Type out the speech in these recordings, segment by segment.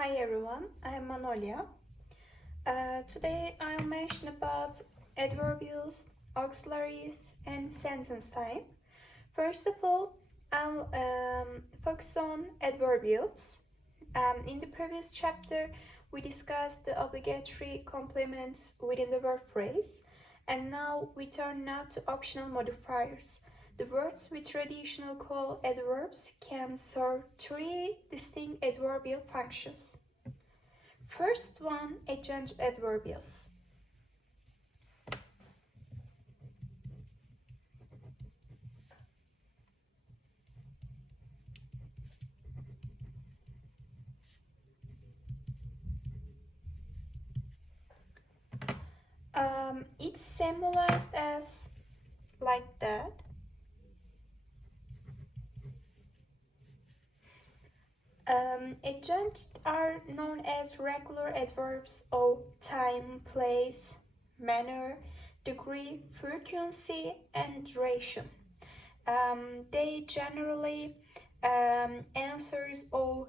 Hi everyone, I am Manolia. Today I'll mention about adverbials, auxiliaries, and sentence type. First of all, I'll focus on adverbials. In the previous chapter, we discussed the obligatory complements within the verb phrase, and now we turn to optional modifiers. The words we traditionally call adverbs can serve three distinct adverbial functions. First one, adjunct adverbials. It's symbolized as like that. Adjuncts are known as regular adverbs of time, place, manner, degree, frequency, and duration. They generally answers all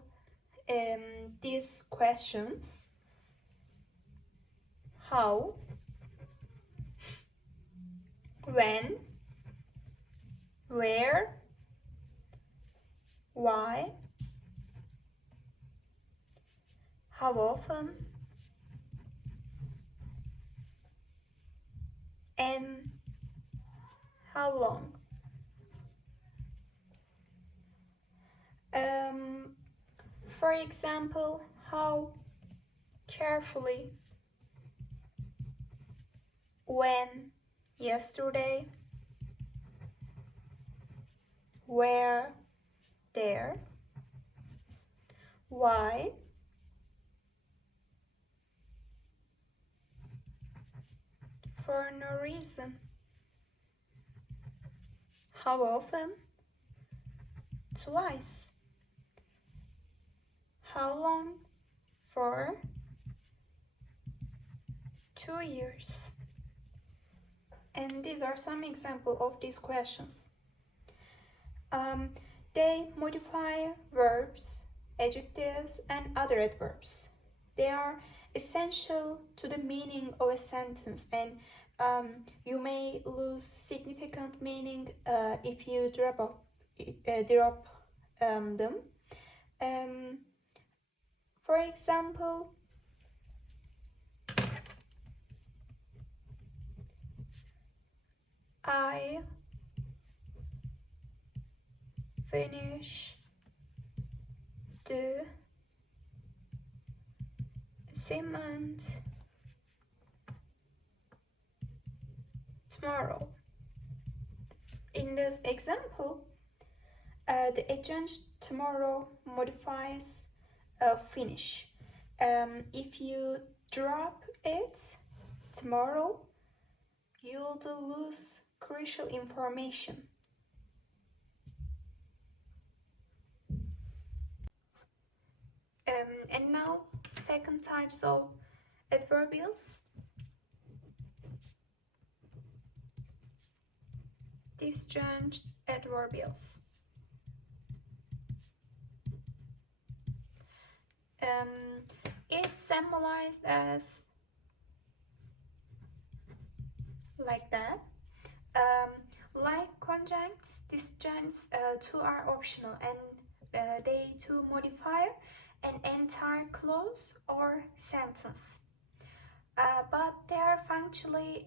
these questions: how, when, where, why, how often, and how long. For example, how carefully, when, yesterday, where, there, why, for no reason, how often, twice, how long, for 2 years. And these are some examples of these questions. They modify verbs, adjectives, and other adverbs. They are essential to the meaning of a sentence, and you may lose significant meaning if you drop them. For example, I finish the assignment tomorrow. In this example, the adjunct tomorrow modifies finish. If you drop it tomorrow, you'll lose crucial information. And now, second types of adverbials. Disjunct adverbials. It's symbolized as like that. Like conjuncts, disjuncts too are optional, and they too modify an entire clause or sentence. But they are functionally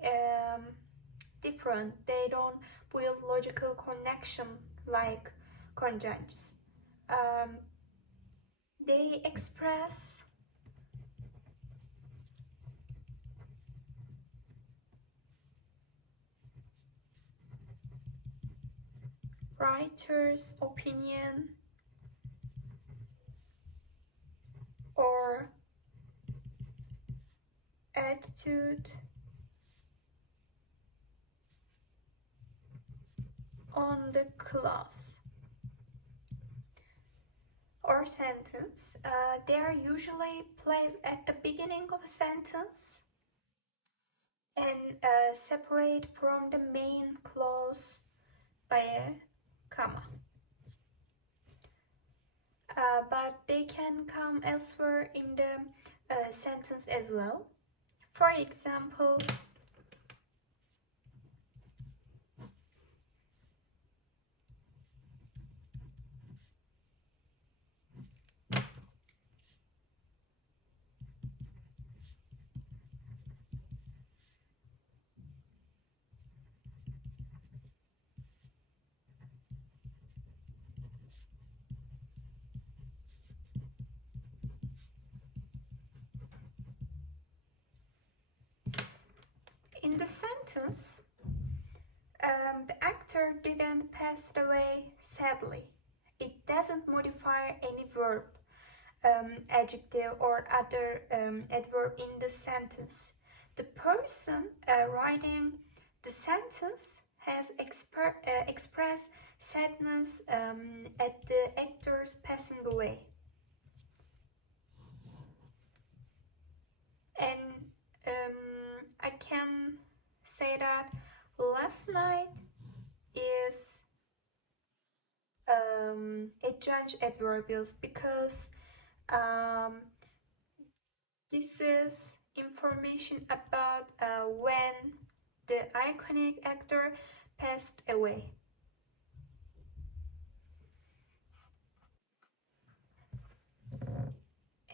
different. They don't build logical connection like conjuncts. They express writer's opinion or attitude on the clause or sentence. They are usually placed at the beginning of a sentence and separate from the main clause by a comma. But they can can come elsewhere in the sentence as well. For example, in the sentence, the actor didn't pass away sadly. It doesn't modify any verb, adjective, or other adverb in the sentence. The person writing the sentence has expressed sadness at the actor's passing away. And I can say that last night is adjunct adverbials because this is information about when the iconic actor passed away.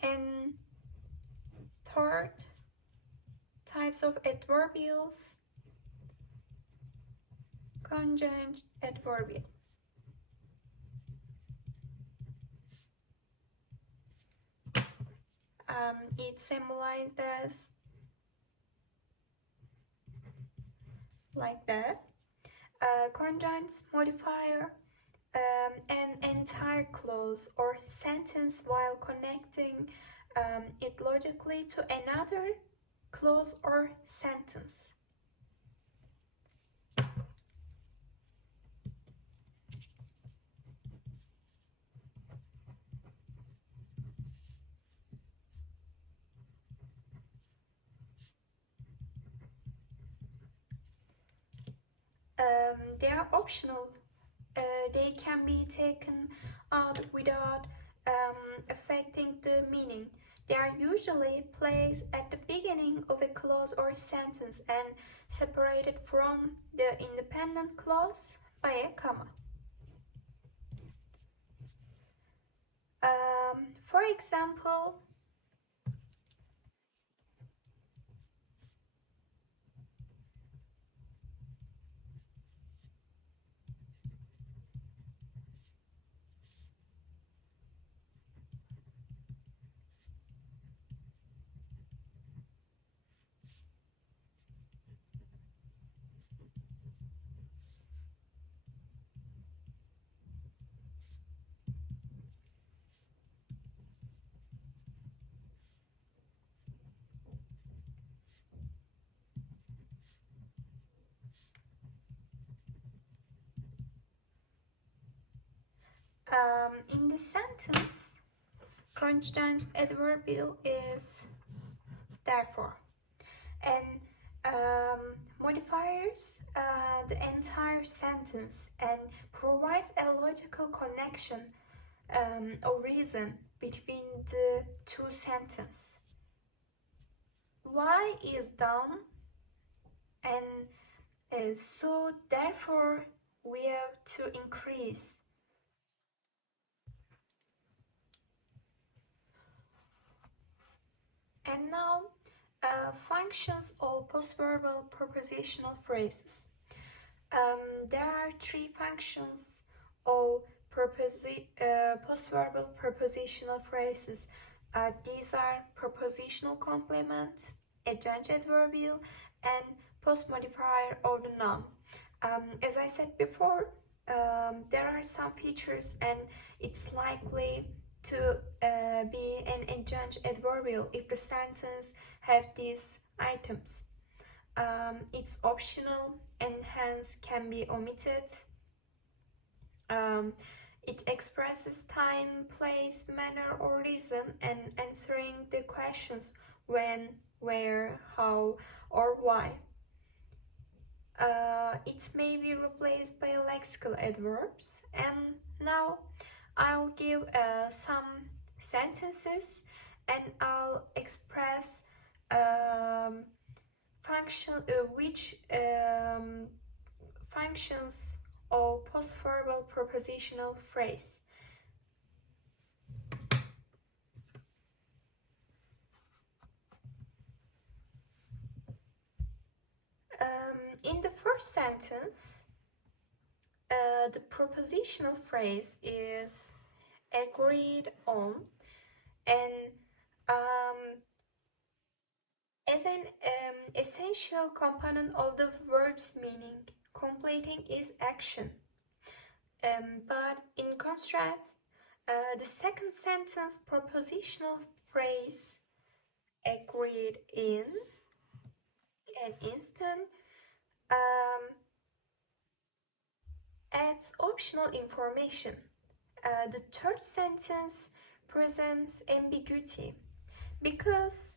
And third types of adverbials, conjunct adverbial. It's symbolized as like that. Conjunct modifier an entire clause or sentence while connecting it logically to another clause or sentence. They are optional. They can be taken out without affecting the meaning. They are usually placed at the beginning of a clause or sentence and separated from the independent clause by a comma. For example, in the sentence, conjunct adverbial is therefore, and modifies the entire sentence and provides a logical connection or reason between the two sentences. Y is done, and so therefore we have to increase. And now, functions of postverbal prepositional phrases. There are three functions of postverbal prepositional phrases. These are prepositional complement, adjunct adverbial, and postmodifier of the noun. As I said before, there are some features, and it's likely to be an adjunct adverbial if the sentence have these items. It's optional and hence can be omitted. It expresses time, place, manner, or reason, and answering the questions when, where, how, or why. It may be replaced by lexical adverbs, and now I'll give some sentences, and I'll express um, which functions of postverbal propositional phrase. In the first sentence, the propositional phrase is agreed on, and as an essential component of the verb's meaning, completing is action. But in contrast, the second sentence propositional phrase agreed in an instant adds optional information. The third sentence presents ambiguity because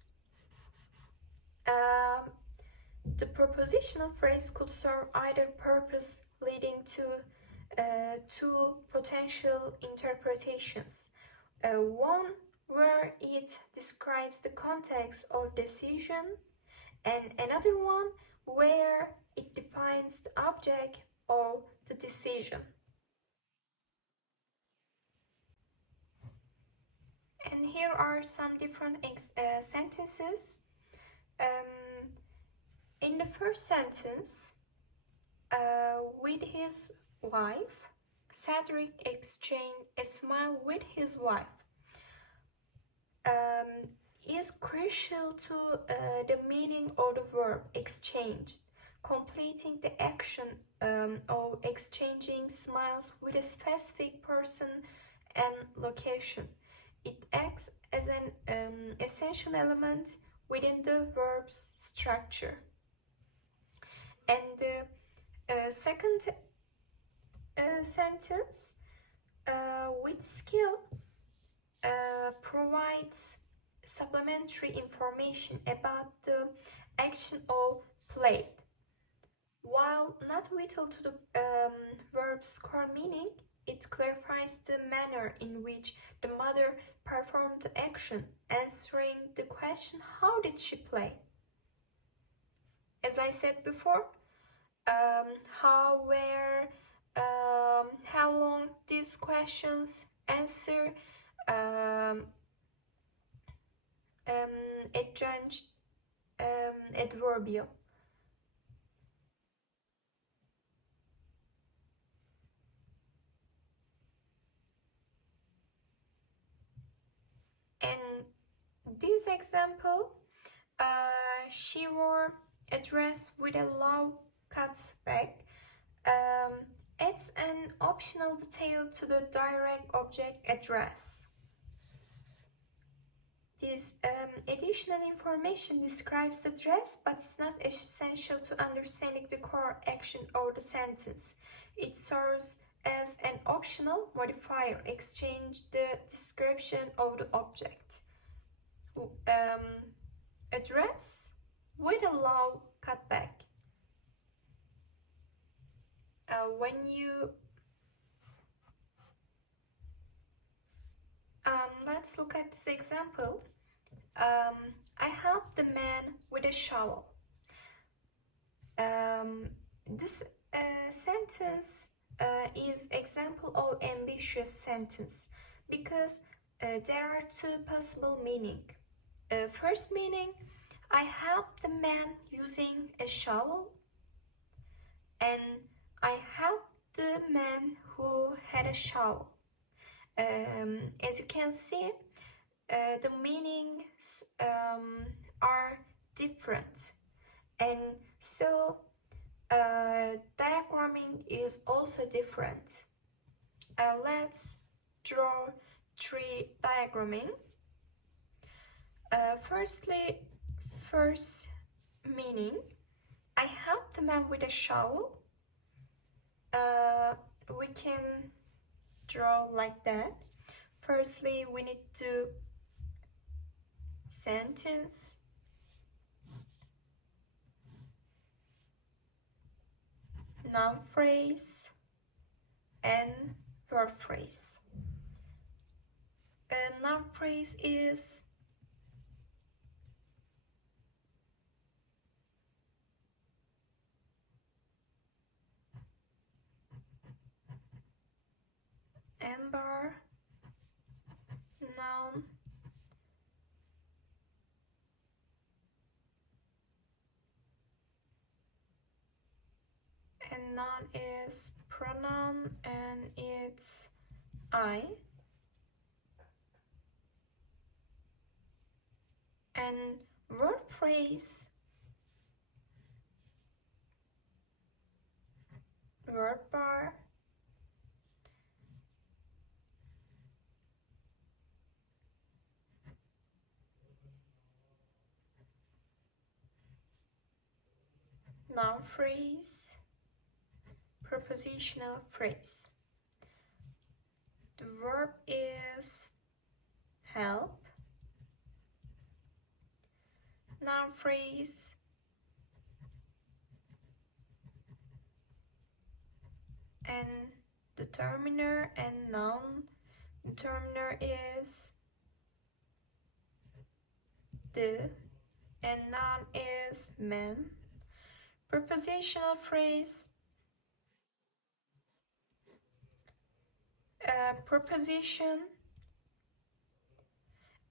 the propositional phrase could serve either purpose, leading to two potential interpretations. One where it describes the context of decision, and another one where it defines the object of the decision. And here are some different sentences. In the first sentence, with his wife, Cedric exchanged a smile with his wife. Is crucial to the meaning of the verb exchanged, completing the action of exchanging smiles with a specific person and location. It acts as an essential element within the verb's structure. And the second sentence, with skill, provides supplementary information about the action of played. While not vital to the verb's core meaning, it clarifies the manner in which the mother performed the action, answering the question, how did she play? As I said before, how, where, how long, these questions answer adjunct adverbial. And this example, she wore a dress with a low cut back. Adds an optional detail to the direct object address. This additional information describes the dress, but it's not essential to understanding the core action of the sentence. It serves as an optional modifier, exchange the description of the object. A dress with a low cutback. When you let's look at this example. I helped the man with a shovel. This sentence is example of ambiguous sentence because there are two possible meaning. First meaning, I helped the man using a shovel, and I helped the man who had a shovel. As you can see, the meanings are different, and so diagramming is also different. Let's draw three diagramming. Firstly, first meaning, I helped the man with a shovel. We can draw like that. Firstly, we need to sentence, noun phrase, and verb phrase. A noun phrase is amber, noun, and noun is pronoun and it's I. And verb phrase, verb bar, noun phrase, prepositional phrase. The verb is help, noun phrase, and determiner and noun. Determiner is the and noun is man. Prepositional phrase, preposition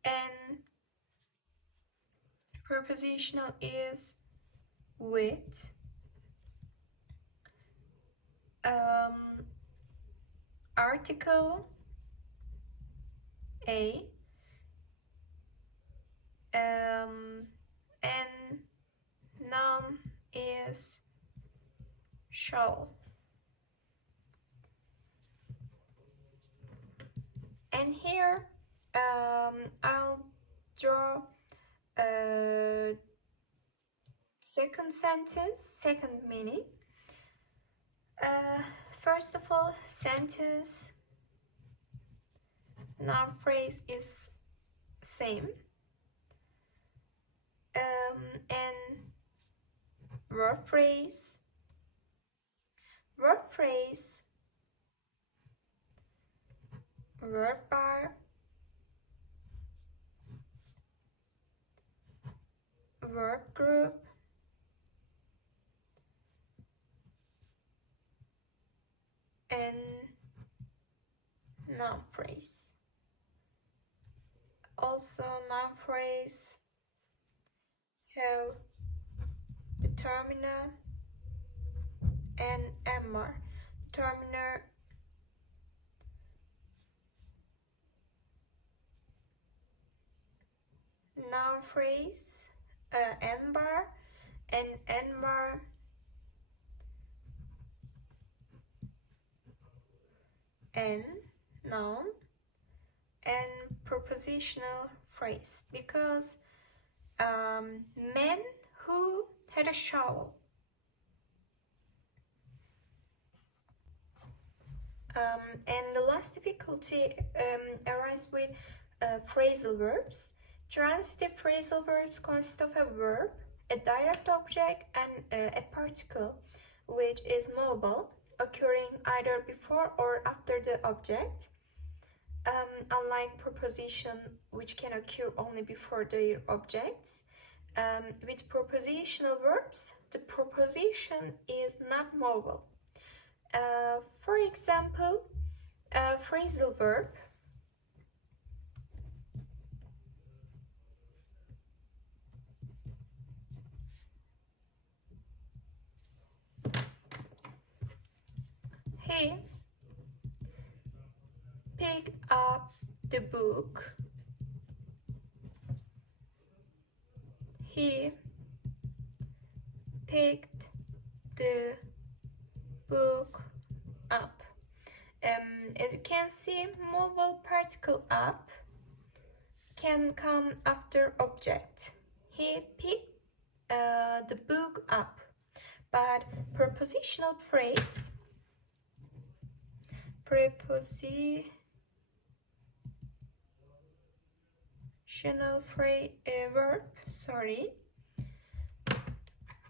and prepositional is with, article a, and noun is shall. And here I'll draw a second sentence, second meaning. First of all, sentence, noun phrase is same, and verb phrase, verb bar, verb group, and noun phrase. Also, noun phrase have determiner and emmer. Determiner noun phrase, ember, and ember and noun, and prepositional phrase, because men who had a shovel. And the last difficulty arises with phrasal verbs. Transitive phrasal verbs consist of a verb, a direct object, and a particle, which is mobile, occurring either before or after the object. Unlike preposition, which can occur only before their objects, with prepositional verbs, the preposition is not mobile. For example, a phrasal verb he picked up the book. He picked the book up. As you can see, mobile particle up can come after object. He picked the book up. But prepositional phrase, verb,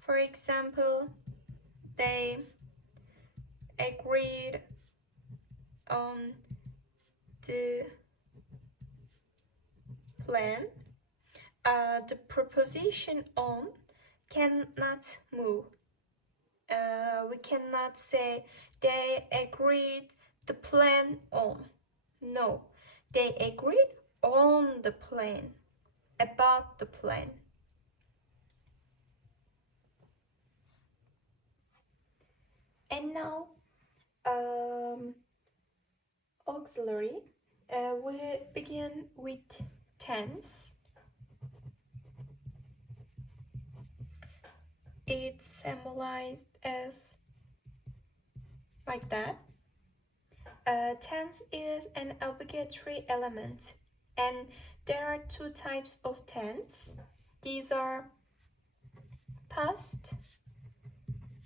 for example, they agreed on the plan, the preposition on cannot move. We cannot say they agreed the plan on. No, they agreed on the plan, about the plan. And now, auxiliary. We begin with tense. It's symbolized as like that. Tense is an obligatory element, and there are two types of tense. These are past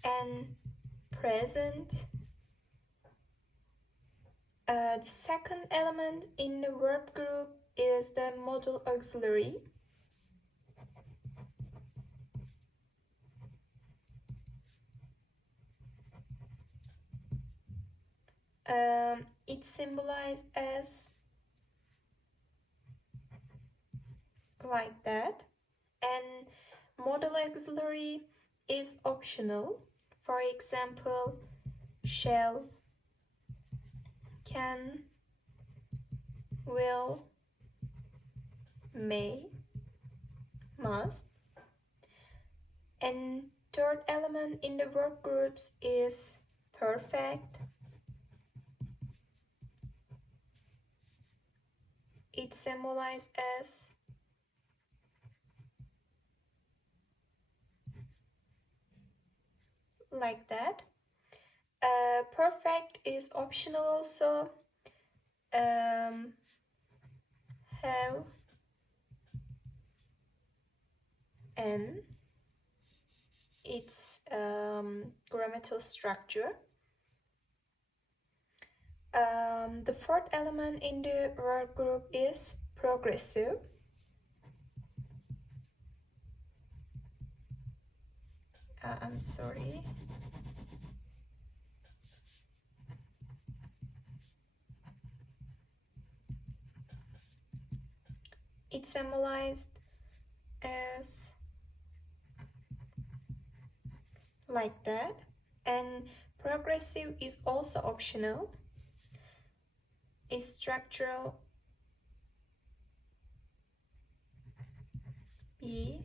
and present. The second element in the verb group is the modal auxiliary. It's symbolized as like that, and modal auxiliary is optional. For example, shall, can, will, may, must. And third element in the verb groups is perfect. It's symbolized as like that. Perfect is optional also. Have and its grammatical structure. The fourth element in the verb group is progressive. I'm sorry. It's symbolized as like that, and progressive is also optional. It's structural be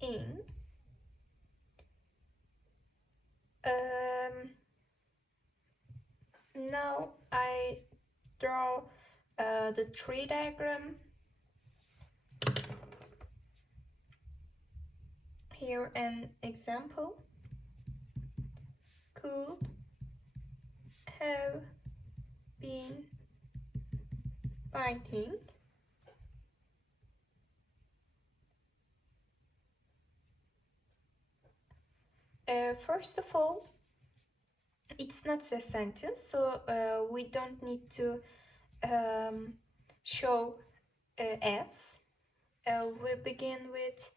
in. Now I draw the tree diagram. Here an example. Could have been biting. First of all, it's not a sentence, so we don't need to show s. We begin with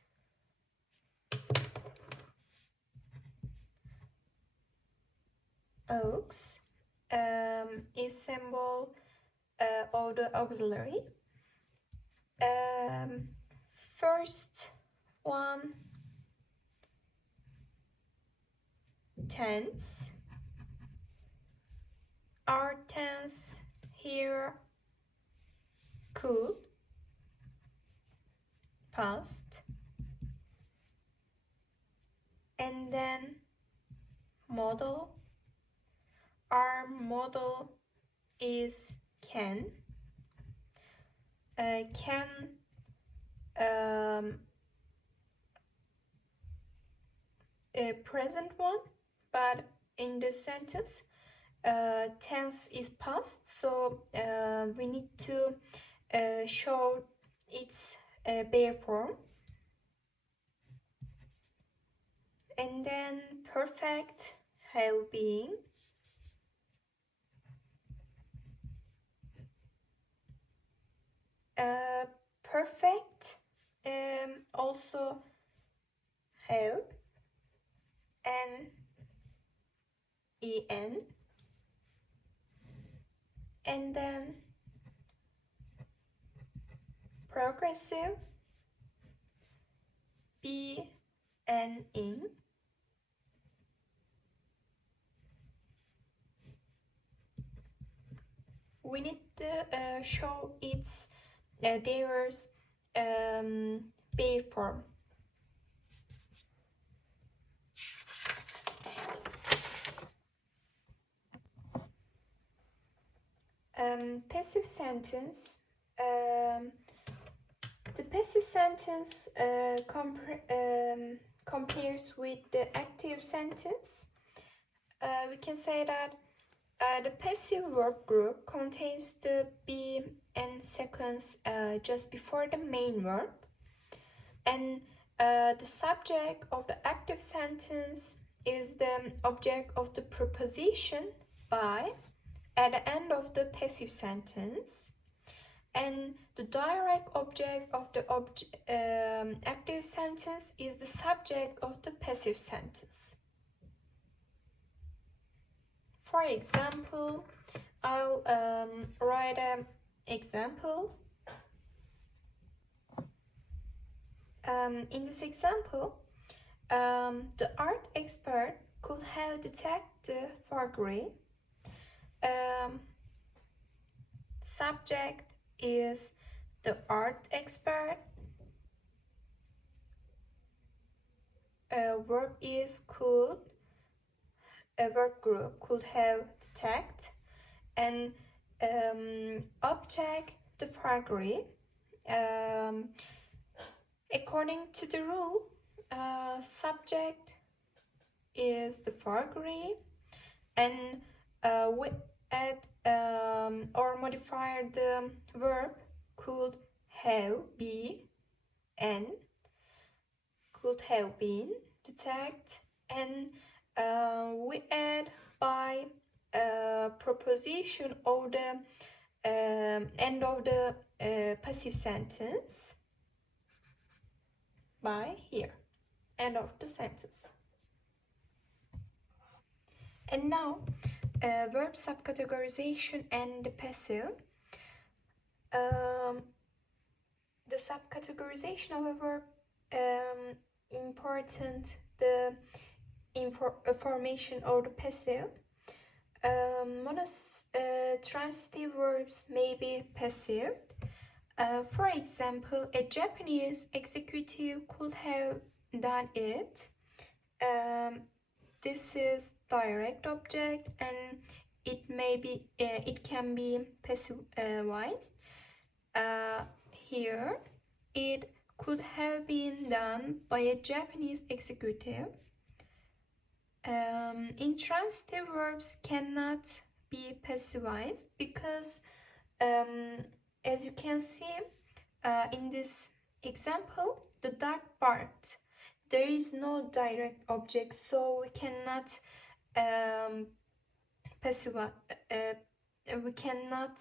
aux, is symbol of the auxiliary. First one, tense. Our tense here, could, past, and then modal. Our modal is can. Can a present one, but in the sentence tense is past, so we need to show its bare form. And then perfect, have been. Perfect also have and en, and then progressive, be and in. We need to show its there's pair form. Passive sentence. The passive sentence compares with the active sentence. We can say that the passive verb group contains the be and sequence just before the main verb, and the subject of the active sentence is the object of the preposition by at the end of the passive sentence, and the direct object of the active sentence is the subject of the passive sentence. For example, I'll write an example. In this example, the art expert could have detected the forgery. Subject is the art expert. Verb is could. A verb group could have detect, and object the forgery. According to the rule, subject is the forgery, and we add or modify the verb could have be and could have been detect, and we add by proposition of the end of the passive sentence by here, end of the sentence. And now verb subcategorization and the passive. The subcategorization of a verb important the formation of the passive. Transitive verbs may be passive. For example, a Japanese executive could have done it. This is direct object, and it can be passivized. Here, it could have been done by a Japanese executive. Intransitive verbs cannot be passivized because, as you can see in this example, the dog barked. There is no direct object, so we cannot passivize. We cannot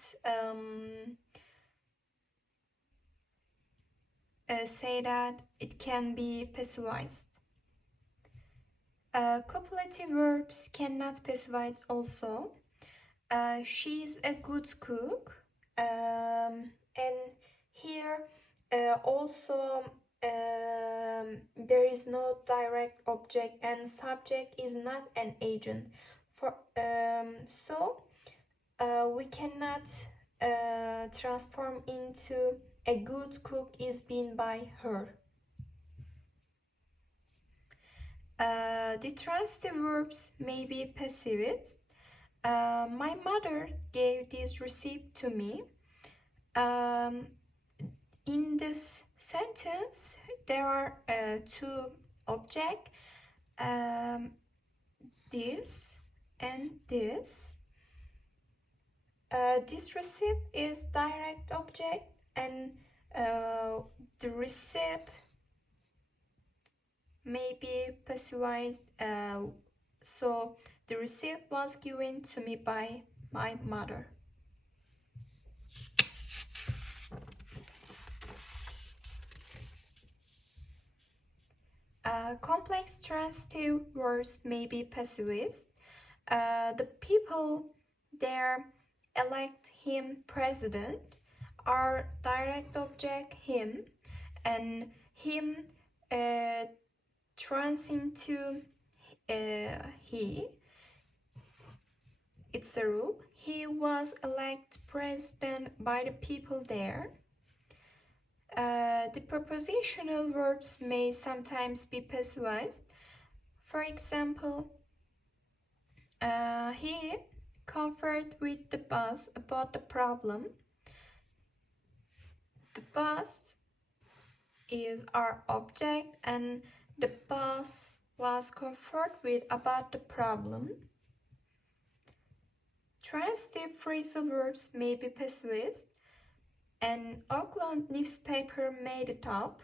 say that it can be passivized. Copulative verbs cannot passivize also. She's a good cook. And here also there is no direct object, and subject is not an agent. So we cannot transform into a good cook is been by her. The transitive verbs may be passivized. My mother gave this receipt to me. In this sentence, there are two objects, this and this. This receipt is direct object, and the receipt may be passivized. So the receipt was given to me by my mother. Complex transitive verbs may be passivized. The people there elect him president. our direct object him, and him turns into he. It's a rule. He was elected president by the people there. The prepositional verbs may sometimes be passivized. For example, he conferred with the boss about the problem. The boss is our object and the boss was conferred with about the problem. Transitive phrasal verbs may be passivized. An Auckland newspaper made it up.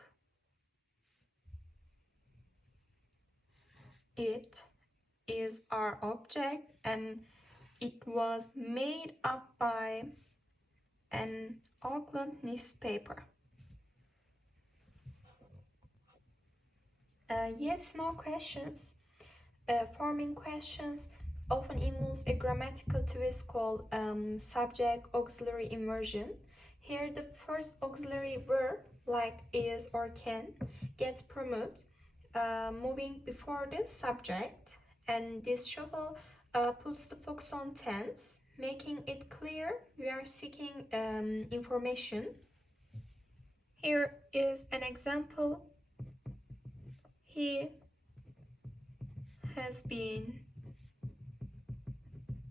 It is our object and it was made up by an Auckland newspaper. Yes, no questions. Forming questions often involves a grammatical twist called subject auxiliary inversion. Here the first auxiliary verb, like is or can, gets promoted, moving before the subject, and this shuffle puts the focus on tense, making it clear we are seeking information. Here is an example. He has been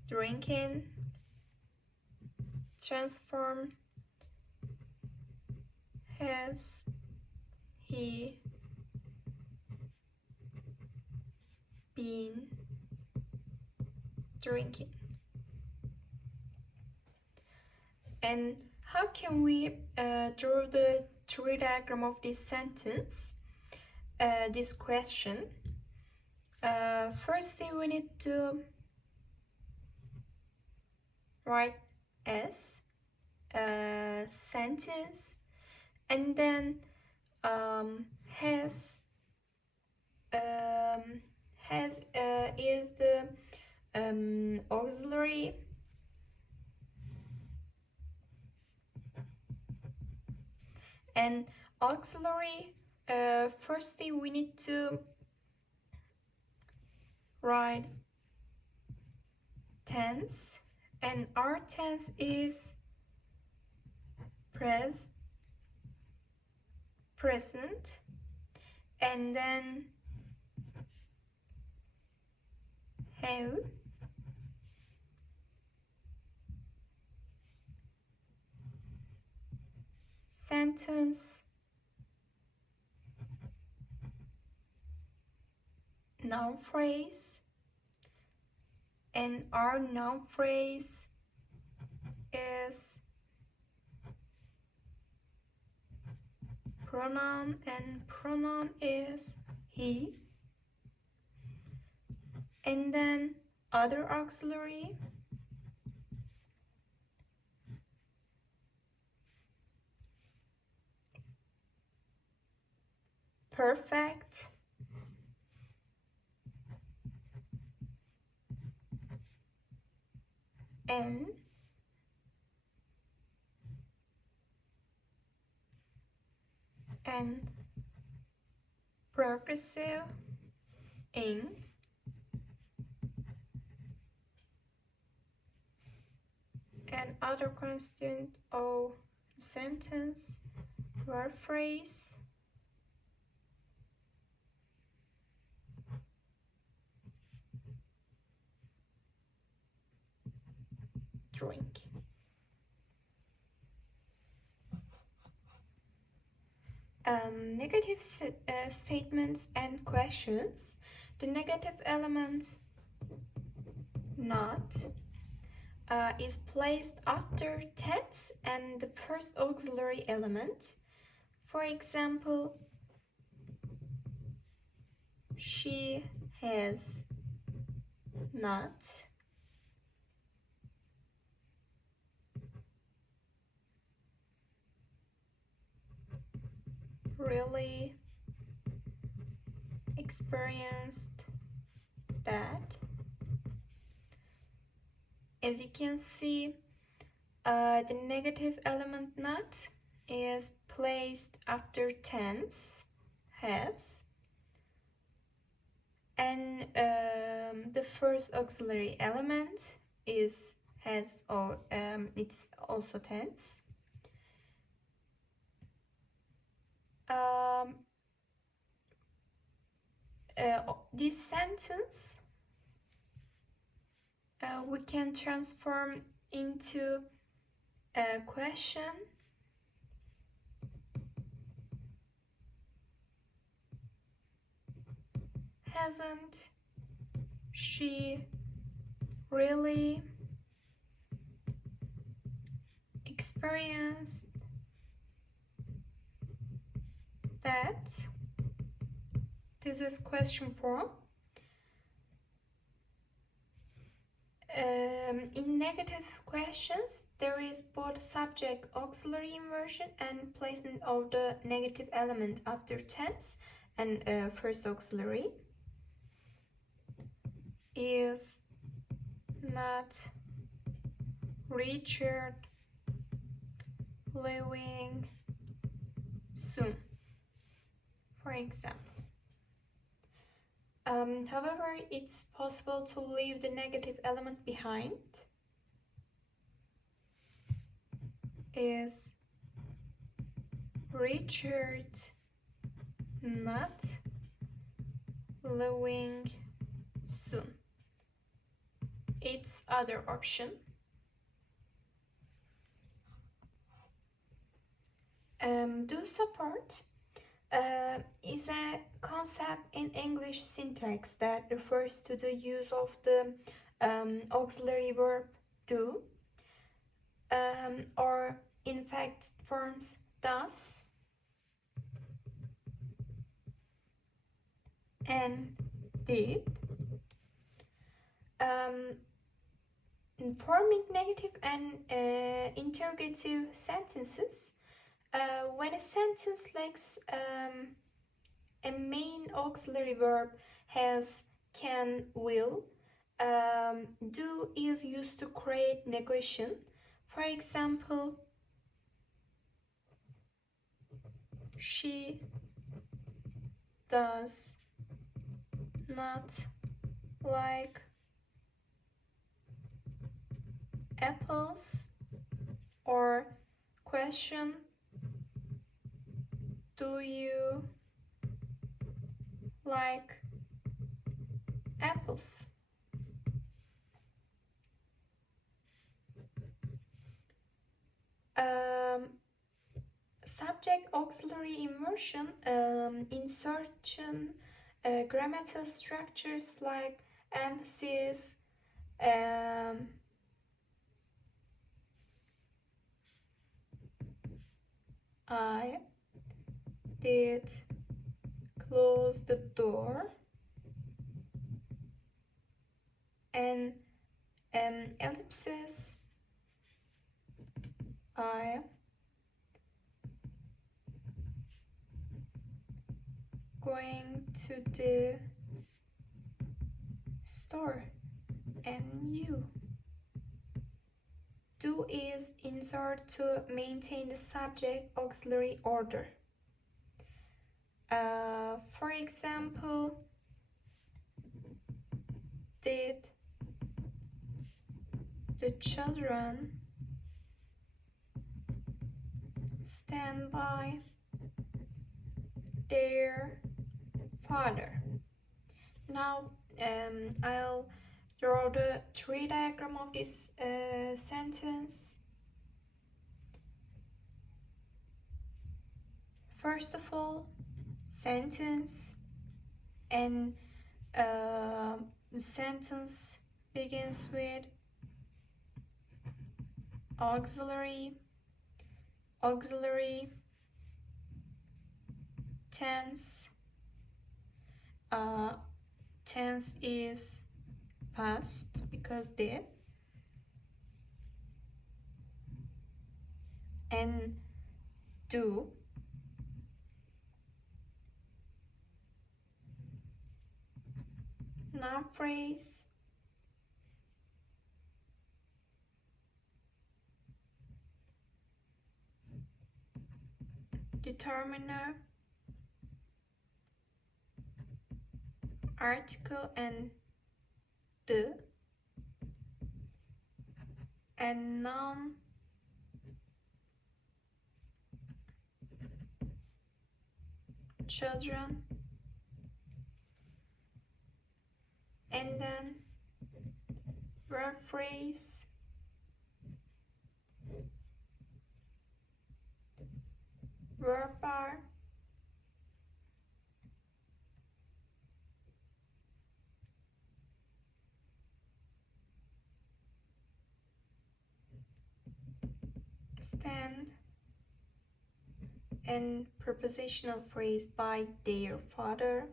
drinking. Transform. Has he been drinking? And how can we draw the tree diagram of this sentence, this question? Firstly, we need to write as a sentence, and then has is the auxiliary, and auxiliary, firstly we need to write tense, and our tense is present, and then have, sentence, noun phrase, and our noun phrase is pronoun, and pronoun is he, and then other auxiliary, perfect, and progressive, in, and other constituent of sentence, word phrase, drink. Negative statements and questions. The negative element not is placed after tense and the first auxiliary element. For example, she has not really experienced that. As you can see, The negative element not is placed after tense, has, and the first auxiliary element is has or it's also tense. This sentence we can transform into a question. Hasn't she really experienced that? This is question form. In negative questions, there is both subject auxiliary inversion and placement of the negative element after tense and first auxiliary. Is not Richard leaving soon, for example. However, it's possible to leave the negative element behind. Is Richard not leaving soon? It's other option. Do support is a concept in English syntax that refers to the use of the auxiliary verb do, or in fact forms does and did. Forming negative and interrogative sentences. When a sentence lacks a main auxiliary verb, has, can, will, do is used to create negation. For example, she does not like apples, or question, do you like apples? Subject auxiliary inversion, insertion, grammatical structures like emphasis, I did close the door, and ellipsis, I going to the store, and you. Do is insert to maintain the subject auxiliary order. For example, did the children stand by their father? Now I'll draw the tree diagram of this sentence. First of all, sentence, and the sentence begins with auxiliary, tense. Tense is past because did, and do. Noun phrase, determiner, article and the, and noun, children, and then verb phrase, verb bar, stand, and prepositional phrase by their father.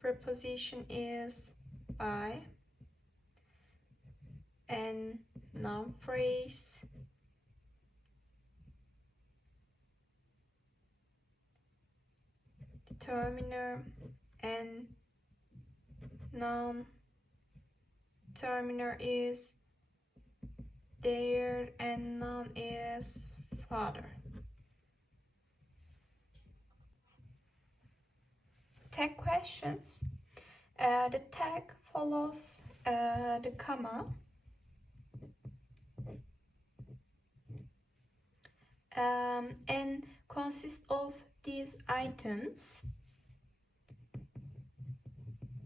Preposition is by, and noun phrase, determiner, and noun. Determiner is their, and noun is father. Tag questions. The tag follows the comma. And consists of these items: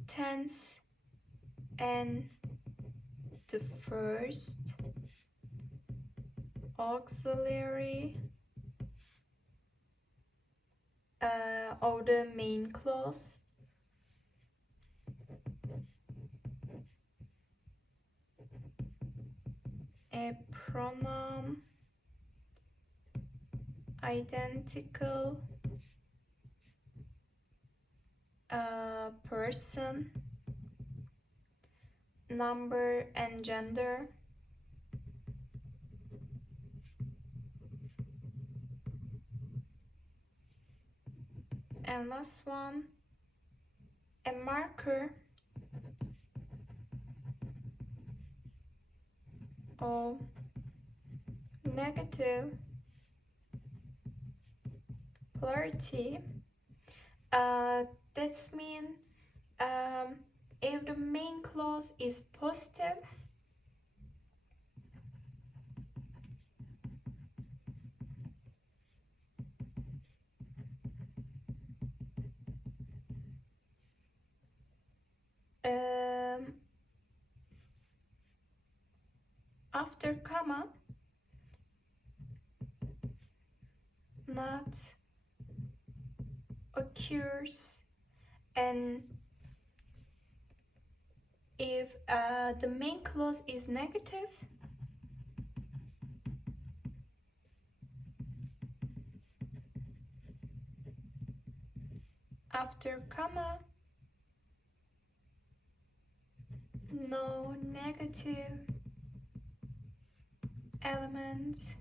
tense and the first auxiliary of the main clause, a pronoun, identical, person, number and gender, and last one, a marker of negative polarity. That's mean if the main clause is positive, after comma not occurs, and if the main clause is negative, after comma no negative element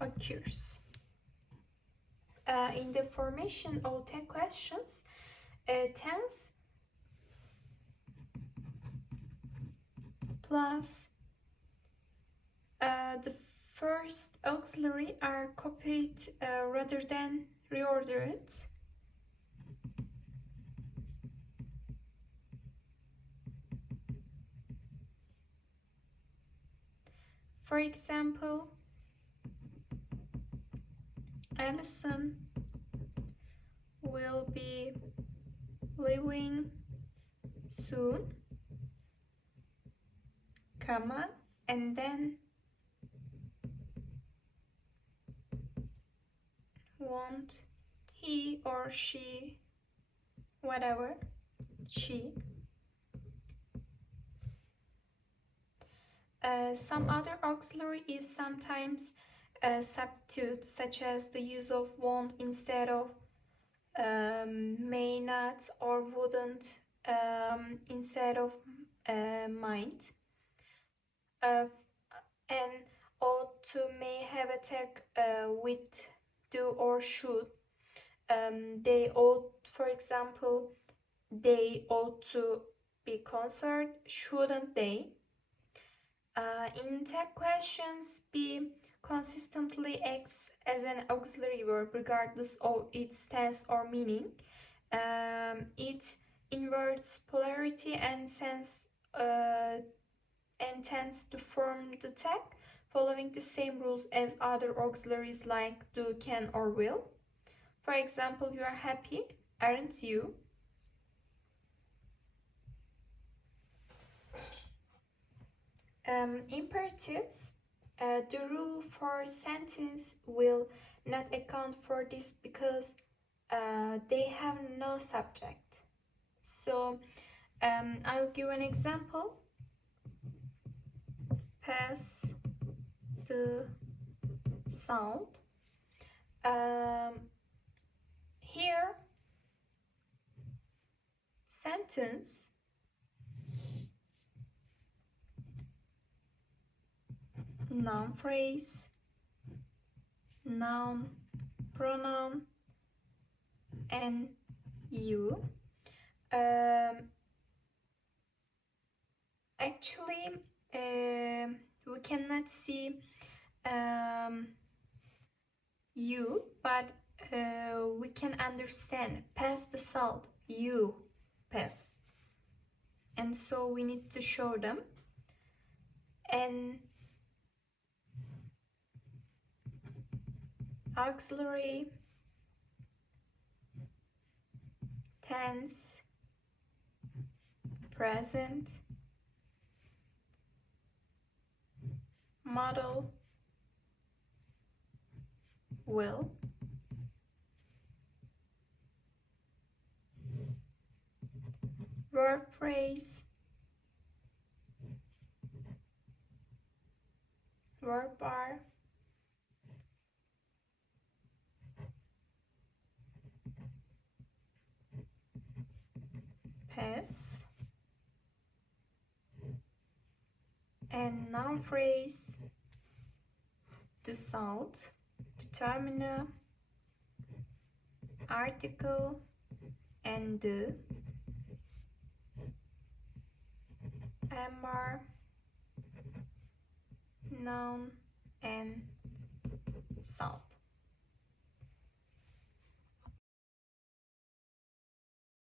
occurs. In the formation of tag questions, tense plus the first auxiliary are copied rather than reordered. For example, Alison will be leaving soon, comma, and then won't he or she, whatever, she. Some other auxiliary is sometimes substitute, such as the use of won't instead of may not, or wouldn't instead of might. And ought to may have a tag with do or should. They ought, for example, they ought to be concerned, shouldn't they? In tag questions, be consistently acts as an auxiliary verb regardless of its tense or meaning. It inverts polarity and sense and tends to form the tag following the same rules as other auxiliaries like do, can, or will. For example, you are happy, aren't you? Imperatives. The rule for sentence will not account for this because they have no subject. So I'll give an example. Pass the salt. Here, sentence noun phrase, noun, pronoun, and you. Actually, we cannot see you, but we can understand pass the salt, you pass, and so we need to show them. And auxiliary, tense, present, model, will, verb phrase, verb are, pass, and noun phrase, the salt, determiner, article, and the, MR, noun, and salt.